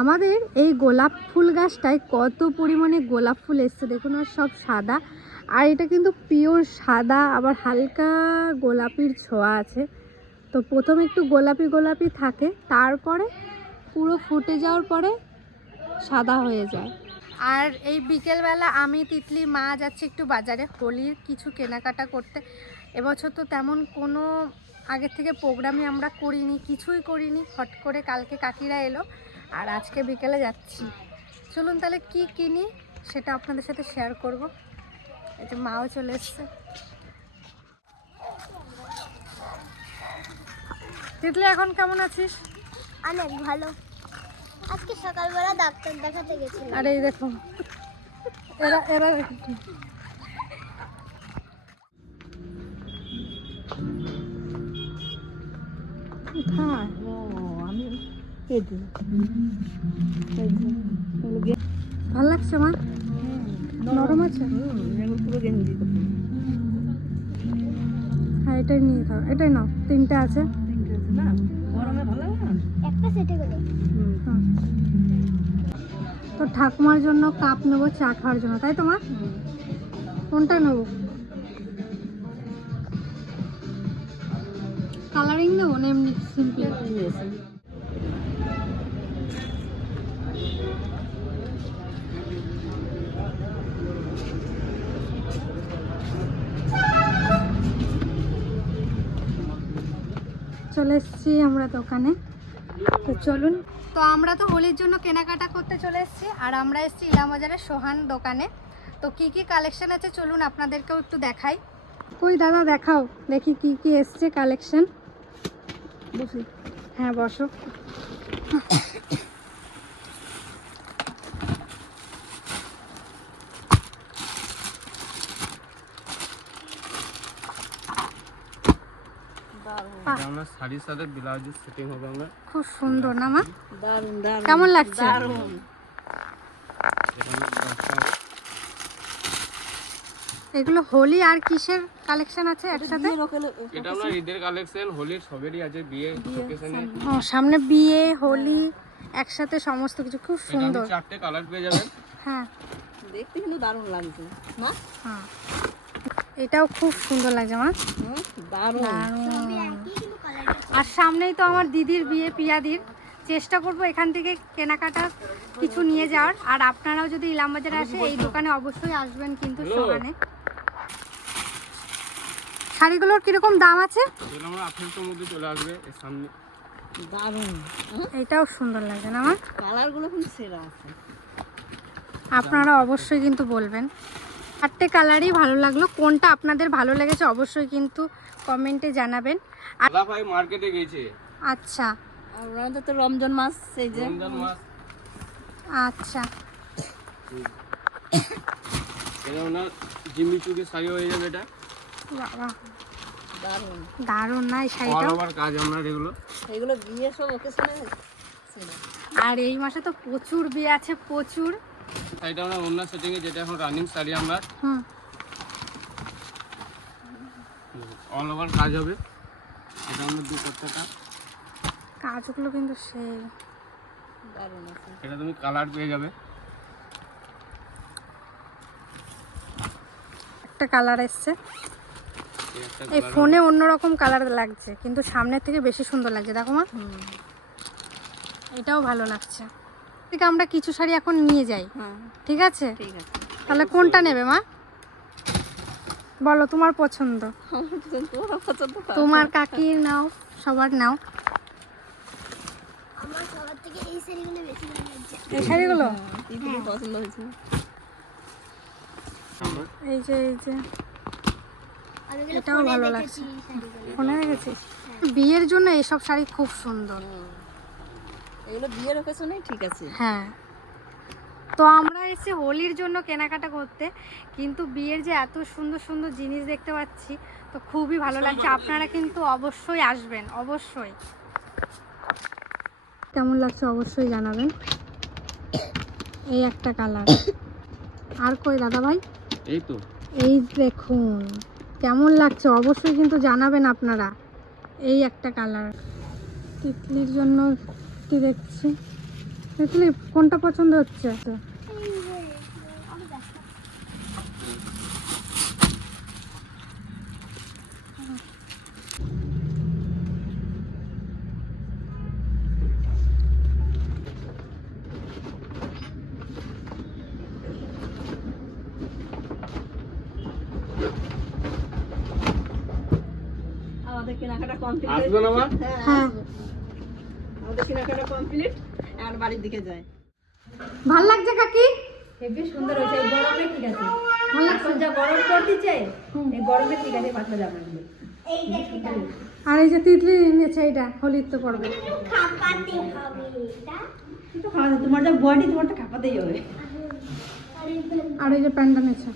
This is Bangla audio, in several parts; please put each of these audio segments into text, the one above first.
আমাদের এই গোলাপ ফুল গাছটায় কত পরিমাণে গোলাপ ফুল এসছে দেখুন, আর সব সাদা। আর এটা কিন্তু পিওর সাদা, আবার হালকা গোলাপির ছোঁয়া আছে। তো প্রথমে একটু গোলাপি গোলাপি থাকে, তারপরে পুরো ফুটে যাওয়ার পরে সাদা হয়ে যায়। আর এই বিকেলবেলা আমি তিতলি মা যাচ্ছি একটু বাজারে হোলির কিছু কেনাকাটা করতে। এবছর তো তেমন কোনো আগের থেকে প্রোগ্রামই আমরা করিনি, কিছুই করিনি। হট করে কালকে কাকিরা এলো আর আজকে বিকেলে যাচ্ছি। চলুন তাহলে কি কিনি সেটা আপনাদের সাথে শেয়ার করব। এই যে মাও চলে এসছে। তিতলি এখন কেমন আছিস? অনেক ভালো। আজকে সকালবেলা ডাক্তার দেখাতে গেছিলাম। আরে এই দেখো এরা এরা কোথায়? ভাল লাগছে মা? নরম আছে? হ্যাঁ এটাই নিয়ে খাও, এটাই নাও, তিনটে আছে। একটা সেটে করে তো ঠাকুমার জন্য কাপ নেবো চা খাওয়ার জন্য, তাই তো মা? কোনটা নেবো? কালারিং দেবো না এমনি সিম্পল? চলে এসেছি আমরা দোকানে, তো চলুন। তো আমরা তো হোলির জন্য কেনাকাটা করতে চলে এসেছি, আর আমরা এসেছি ইলামবাজারের সোহান দোকানে। তো কি কি কালেকশন আছে চলুন আপনাদেরকেও একটু দেখাই। কই দাদা দেখাও দেখি কি কি এসছে কালেকশন। বসি? হ্যাঁ বসো। শাড়ির সাথে ব্লাউজের সেটিং হবে আমরা। খুব সুন্দর না মা? দারুন দারুন। কেমন লাগছে? এগুলো হোলি আর কিসের কালেকশন আছে একসাথে? এটা আমরা ঈদের কালেকশন, হোলির সবেরই আছে, বিয়ে অকেশনে। ও সামনে বিয়ে হোলি একসাথে সমস্ত কিছু, খুব এটা সুন্দর। চারটে কালার পেয়ে যাবেন। হ্যাঁ দেখতে কিন্তু দারুণ লাগছে না? হ্যাঁ এটাও খুব সুন্দর লাগছে মা, দারুণ। আর সামনেই তো আমার দিদির বিয়ে, পিয়াদির। চেষ্টা করব এখান থেকে কেনাকাটা কিছু নিয়ে যাওয়ার। আর আপনারাও যদি ইলামবাজারে আসে এই দোকানে অবশ্যই আসবেন কিন্তু সোহানে। শাড়িগুলোর কিরকম দাম আছে? এগুলো আমরা 1800 মধ্যে চলে আসবে এর সামনে। দারুণ। এটাও সুন্দর লাগে না আমার? কালারগুলো কিন্তু সেরা আছে। আপনারা অবশ্যই কিন্তু বলবেন। চারটে কালারই ভালো লাগলো, কোনটা আপনাদের ভালো লেগেছে অবশ্যই কিন্তু কমেন্টে জানাবেন। আর দাদা ভাই মার্কেটে গেছে। আচ্ছা আমাদের তো রমজান মাস, এই যে রমজান মাস। আচ্ছা এটা না জিমি চুকে শাড়ি হয়ে যাবে। এটা বাবা দারুণ দারুণ না এই অল শাড়িটা? ওভার কাজ আমরা এগুলো। এগুলো বিয়ে সব ওকেশনে সেরা। আর এই মাসে তো প্রচুর বিয়ে আছে, প্রচুর। শাড়িটা আমরা অন্য সেটিং এ, যেটা এখন রানিং শাড়ি আমরা, হুম অল ওভার কাজ হবে। এটা আমরা দুপাট্টাটা, কাজগুলো কিন্তু সেই দারুণ আছে। এটা তুমি কালার পেয়ে যাবে। একটা কালার এসছে, এই একটা এই কালার ফোনে অন্যরকম কালার লাগছে কিন্তু সামনের থেকে বেশি সুন্দর লাগছে, দেখো মা। এটাও ভালো লাগছে। ঠিক আমরা কিছু শাড়ি এখন নিয়ে যাই, হ্যাঁ ঠিক আছে? ঠিক আছে। তাহলে কোনটা নেবে মা বলো, তোমার পছন্দ? তোমার পছন্দ। তোমার কাকির নাও, সবার নাও। আমার সবার থেকে এই শাড়িগুলো বেশি ভালো লাগছে। এই শাড়িগুলো দিদির পছন্দ হয়েছে। এই যে এটাও ভালো লাগছে। ফোনে রেখেছিস? বিয়ের জন্য এইসব শাড়ি খুব সুন্দর। এগুলো বিয়ের ওকেশনে ঠিক আছে। হ্যাঁ তো আমরা এসে হোলির জন্য কেনাকাটা করতে, কিন্তু বিয়ের যে এত সুন্দর সুন্দর জিনিস দেখতে পাচ্ছি তো খুবই ভালো লাগছে। আপনারা কিন্তু অবশ্যই আসবেন, অবশ্যই। কেমন লাগছে অবশ্যই জানাবেন। এই একটা কালার, আর কই দাদা ভাই? এই তো এই দেখুন কেমন লাগছে অবশ্যই কিন্তু জানাবেন আপনারা। এই একটা কালার, তিতলির জন্য কি দেখছি দেখলি কোনটা পছন্দ হচ্ছে? আমাদের কেনাকাটা কমপ্লিট। আসবে না মা? হ্যাঁ, আমাদের কেনাকাটা কমপ্লিট, এখন বাড়ির দিকে যাই। ভাল লাগছে কাকি? হেবি সুন্দর হয়েছে। এই গরমে ঠিক আছে, ভাল লাগছে? এখন যা গরম পড়তেছে এই গরমে ঠিক আছে পাতলা জামাগুলো। আর এই যে তিতলি নিয়েছে, এইটা হোলির তো পড়বে। খাপাতে হবে এটা। কিন্তু খাওয়া তোমার যা বডি তোমারটা খাপাতেই হবে। আর এই যে প্যান্টটা নিয়েছে,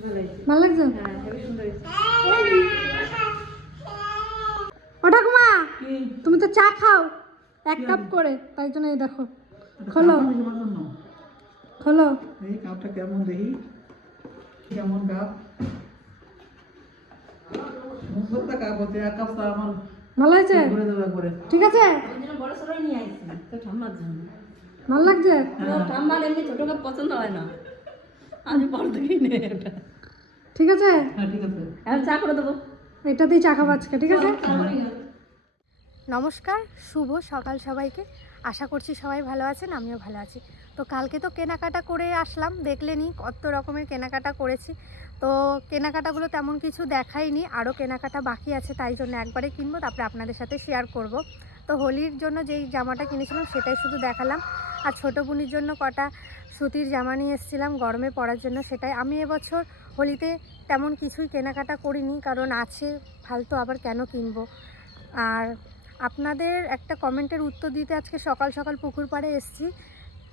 ভালো হয়েছে। ভাল লাগছে? হ্যাঁ হেবি সুন্দর হয়েছে। ও ঠাকুমা, তুমি তো চা খাও 1 কাপ করে, তাই জন্য এই দেখো। খোলো খোলো। এই কাপটা কেমন দেখি, কেমন কাপ? সুন্দরটা কাপ হচ্ছে, এক কাপ তো আমার ভালো হয়েছে? করে দেবো একবারে। ঠিক আছে? ওই জন্য বড় সরই নিয়ে আসছি তো ঠাম্মার জন্য। ভাল লাগছে? ঠাম্মার এমনি ছোট কাপ পছন্দ হয় না, আমি বড় থেকেই নেই এটা। ঠিক আছে, হ্যাঁ ঠিক আছে। এখন চা করে দেবো। এটাতেই চা খাবো আজকে, ঠিক আছে? নমস্কার, শুভ সকাল সবাইকে। আশা করছি সবাই ভালো আছেন, আমিও ভালো আছি। তো কালকে তো কেনাকাটা করে আসলাম, দেখলেনই কত রকমের কেনাকাটা করেছি। তো কেনাকাটাগুলো তেমন কিছু দেখাইনি, আরও কেনাকাটা বাকি আছে, তাই জন্য একবারে কিনবো, তারপরে আপনাদের সাথে শেয়ার করব। তো হোলির জন্য যেই জামাটা কিনেছিলাম সেটাই শুধু দেখালাম, আর ছোটো বোনের জন্য কটা সুতির জামা নিয়ে এসেছিলাম গরমে পরার জন্য, সেটাই। আমি এবছর হোলিতে তেমন কিছুই কেনাকাটা করিনি, কারণ আছে ফালতু, আবার কেন কিনবো। আর আপনাদের একটা কমেন্টের উত্তর দিতে আজকে সকাল সকাল পুকুর পাড়ে এসেছি,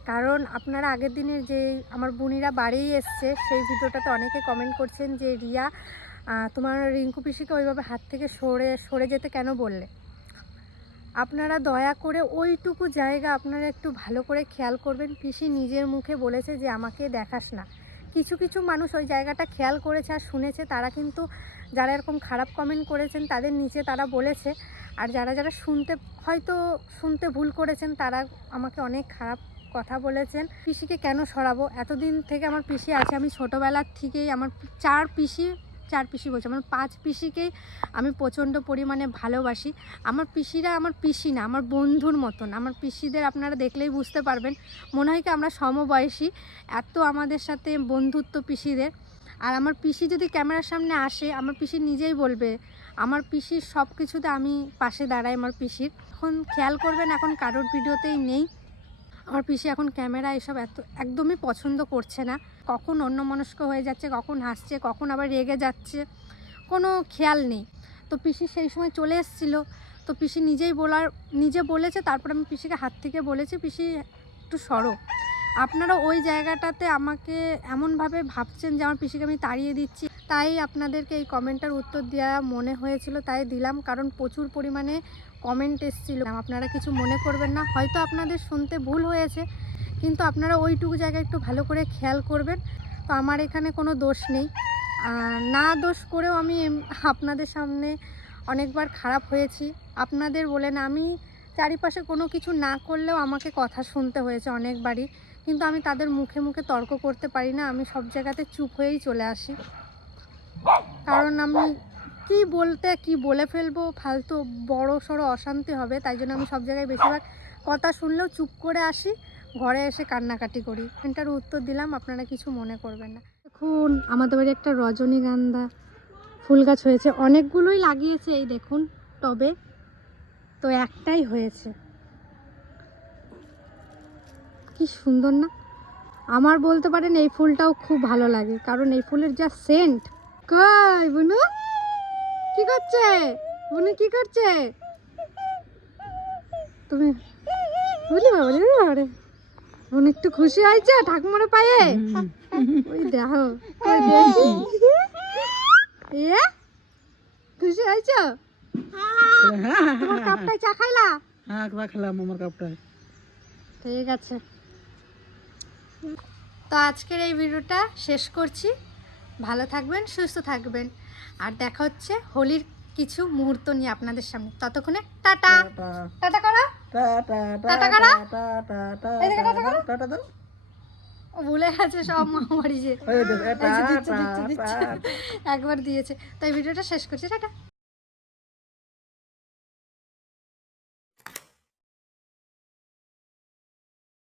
কারণ আপনারা আগের দিনের যে আমার বোনিরা বাড়ি এসছে সেই ভিডিওটাতে অনেকে কমেন্ট করছেন যে রিয়া তোমার রিঙ্কু পিসিকে ওইভাবে হাত থেকে সরে যেতে কেন বললে। আপনারা দয়া করে ওইটুকু জায়গা আপনারা একটু ভালো করে খেয়াল করবেন। পিসি নিজের মুখে বলেছে যে আমাকে দেখাস না। কিছু কিছু মানুষ ওই জায়গাটা খেয়াল করেছে আর শুনেছে, তারা কিন্তু যারা এরকম খারাপ কমেন্ট করেছেন তাদের নিচে তারা বলেছে, আর যারা যারা শুনতে ভুল করেছেন তারা আমাকে অনেক খারাপ কথা বলেছেন। পিসিকে কেন সরাবো? এতদিন থেকে আমার পিসি আছে, আমি ছোটোবেলার থেকেই আমার 4 পিসি বলছি, আমার 5 পিসিকেই আমি প্রচণ্ড পরিমাণে ভালোবাসি। আমার পিসিরা আমার পিসি না, আমার বন্ধুর মতন। আমার পিসিদের আপনারা দেখলেই বুঝতে পারবেন, মনে হয় কি আমরা সমবয়সী, এত আমাদের সাথে বন্ধুত্ব পিসিদের। আর আমার পিসি যদি ক্যামেরার সামনে আসে, আমার পিসি নিজেই বলবে আমার পিসির সব কিছুতে আমি পাশে দাঁড়াই আমার পিসির। এখন খেয়াল করবেন, এখন কারোর ভিডিওতেই নেই। আমার পিসি এখন ক্যামেরা এসব একদমই পছন্দ করছে না। কখন অন্যমনস্ক হয়ে যাচ্ছে, কখন হাসছে, কখন আবার রেগে যাচ্ছে, কোনো খেয়াল নেই। তো পিসি সেই সময় চলে এসেছিলো, তো পিসি নিজে বলেছে, তারপর আমি পিসিকে হাত থেকে বলেছি পিসি একটু সরো। আপনারা ওই জায়গাটাতে আমাকে এমনভাবে ভাবছেন যে আমার পিসিকে আমি তাড়িয়ে দিচ্ছি, তাই আপনাদেরকে এই কমেন্টটার উত্তর দেওয়া মনে হয়েছিল, তাই দিলাম। কারণ প্রচুর পরিমাণে কমেন্ট এসেছিল, আপনারা কিছু মনে করবেন না, হয়তো আপনাদের শুনতে ভুল হয়েছে, কিন্তু আপনারা ওইটুকু জায়গায় একটু ভালো করে খেয়াল করবেন। তো আমার এখানে কোনো দোষ নেই, না দোষ করেও আমি আপনাদের সামনে অনেকবার খারাপ হয়েছি। আপনাদের বলে না, আমি চারিপাশে কোনো কিছু না করলেও আমাকে কথা শুনতে হয়েছে অনেকবারই, কিন্তু আমি তাদের মুখে মুখে তর্ক করতে পারি না, আমি সব জায়গাতে চুপ হয়েই চলে আসি। কারণ আমি কি বলে ফেলবো, ফালতু বড় সড়ো অশান্তি হবে, তাই জন্য আমি সব জায়গায় বেশিরভাগ কথা শুনলেও চুপ করে আসি, ঘরে এসে কান্নাকাটি করি। এটার উত্তর দিলাম, আপনারা কিছু মনে করবেন না। দেখুন আমাদের বাড়ি একটা রজনীগন্ধা ফুল গাছ হয়েছে, অনেকগুলোই লাগিয়েছে, এই দেখুন টবে, তো একটাই হয়েছে। কি সুন্দর না? আমার বলতে পারেন এই ফুলটাও খুব ভালো লাগে, কারণ এই ফুলের যা সেন্ট। কই বুনু কি করছে? বুনু কি করছে? তুমি বুঝলি বাবারে, বুনু একটু খুশি হয়েছে ঠাকুমার পায়ে? ওই দেখো, ওই দেখি খুশি হয়েছ? তোমার কাপটায় চা খাইলা? হ্যাঁ রাখলাম আমার কাপটায়। ঠিক আছে, তো আজকের এই ভিডিওটা শেষ করছি। ভালো থাকবেন, সুস্থ থাকবেন, আর দেখা হচ্ছে হোলির কিছু মুহূর্ত নিয়ে আপনাদের সামনে। ততক্ষণে টাটা টাটা করো। টাটা টাটা করো। টাটা এদিকে টাটা করো। টাটা দাও ও ভুলে গেছে সব মামাবাড়ি যে এই দেখো, এই যে দিচ্ছে, টাটা, দিচ্ছে, দিচ্ছে। টাটা। একবার দিয়েছে। তো এই ভিডিওটা শেষ করছি, টাটা।